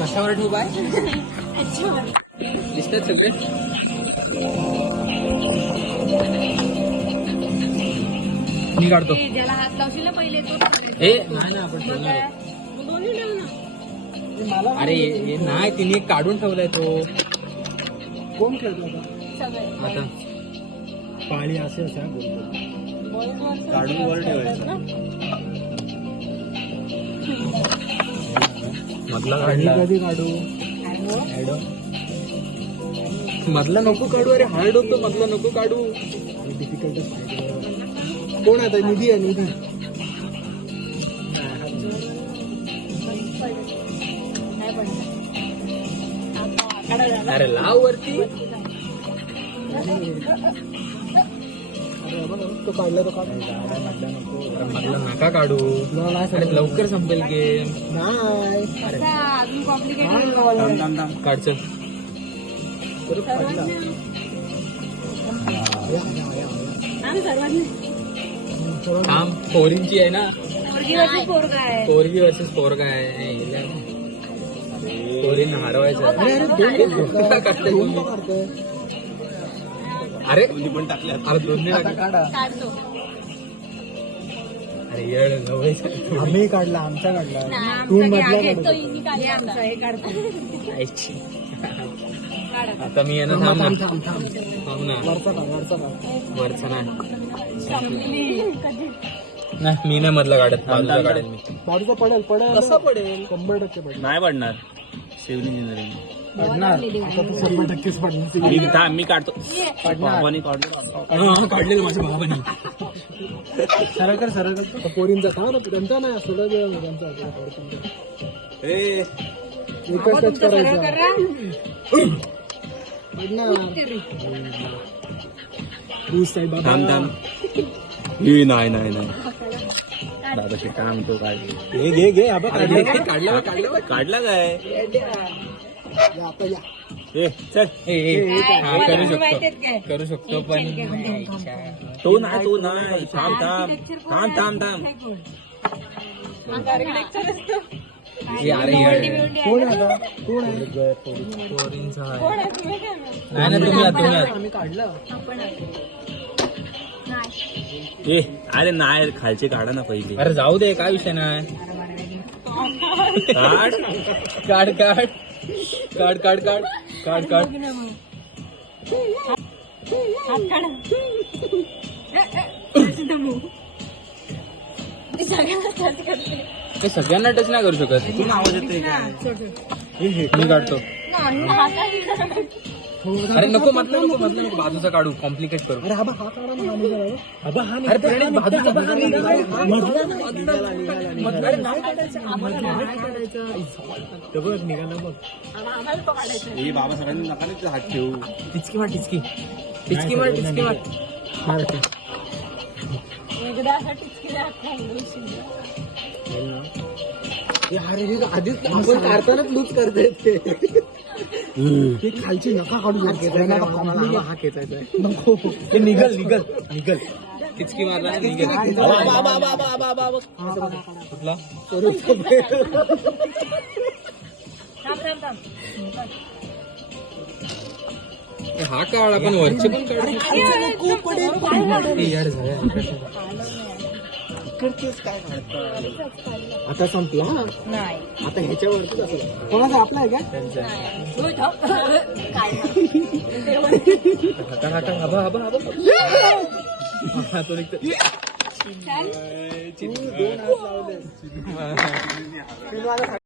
कशावर ठेवू बाय दिसतात सगळे. मी काढतो. ज्याला हात लावशील ना पहिले तो हे नाही ना आपण दोन्ही ठेव ना. अरे हे नाही तिने काढून ठेवलाय तो. कोण खेळतो सगळे आता पाळी असे असा काढून वर ठेवायचं. मधला काढला. कधी काढू मधला नको काढू. अरे हार्ड होतो मधला नको काढू. डिफिकल्ट. कोण आता निधी आहे निधी. अरे लाव वरती. तो काढला तो काढ. मधला नका काढू. अरे लवकर संपेल गेम. नाही अजून कॉम्प्लिकेटेड. काढचं. थांब. पोरींची आहे ना. पोरगी वर्सेस पोरगा आहे. पोरींना हरवायचं. अरे पण टाकले. अरे दोन्ही काढतो. अरे येड जवळचं. आम्ही काढला आमचा काढला. तू मधला काढतो. आता मी येणं थांब ना. थांब थांब थांब ना. वरचा काढ वरचा काढ. वरचं नाही. नाही मी नाही मधला काढत. बाजूला काढेल मी. बाजूचा पडेल पडेल. कसा पडेल? 100% पडेल. नाही पडणार. सिव्हिल इंजिनिअरिंग पडणार. आता तू 100%च पडणार. मी काढतो. बाबांनी काढलो. काढलेलं माझ्या भावानी. सरळ कर सरळ कर. पोरींचा का ना त्यांचा नाही थोडा वेळ त्यांचा एकच टच करायचा. पडणार. तू साहेब बाबा. थांब थांब. नाही नाही नाही दादाशी काम तो काय घे घे आबा काढलं काढलं काढला काय आता या. ए चल करू शकतो पण तो नाही थांब थांब थांब थांब थांब अरे कोण आहे आता कोण आहे पोरींचा नाही ना. तुम्ही आम्ही काढलं. ए अरे नाही खालचे काढा ना पहिले. अरे जाऊ दे काय विषय नाही. काढ काढ काढ काढ काढ काढ काढ काढ. ते सगळ्यांना टच नाही करू शकत. कुठून आवाज येतोय काय मी काढतो. अरे नको म्हटलं नको बाजूचा काढू. कॉम्प्लिकेट करू. अरे आबा हा काढा ना. आबा हा अरे प्रणित बाजूचा निघाला. ए बाबा सगळ्यांनी नका नाही हात ठेवू. टिचकी मार टिचकी टिचकी मार टिचकी मार. अरे आधीच आपण काढतानाच लूज करता येते. ते खालची नका काढू. हा खेचायचा नको. ते निघल निघल निघल. टिचकी मारला ना निघल. कुठला हा काढ. आपण वरचे पण काढू. यार झालं. आता संपला. आता ह्याच्यावरती असं कोणाचा आपला आहे का. हाता हाता हबा हबा हबा. तो निघतो. तू 2 हात लावले.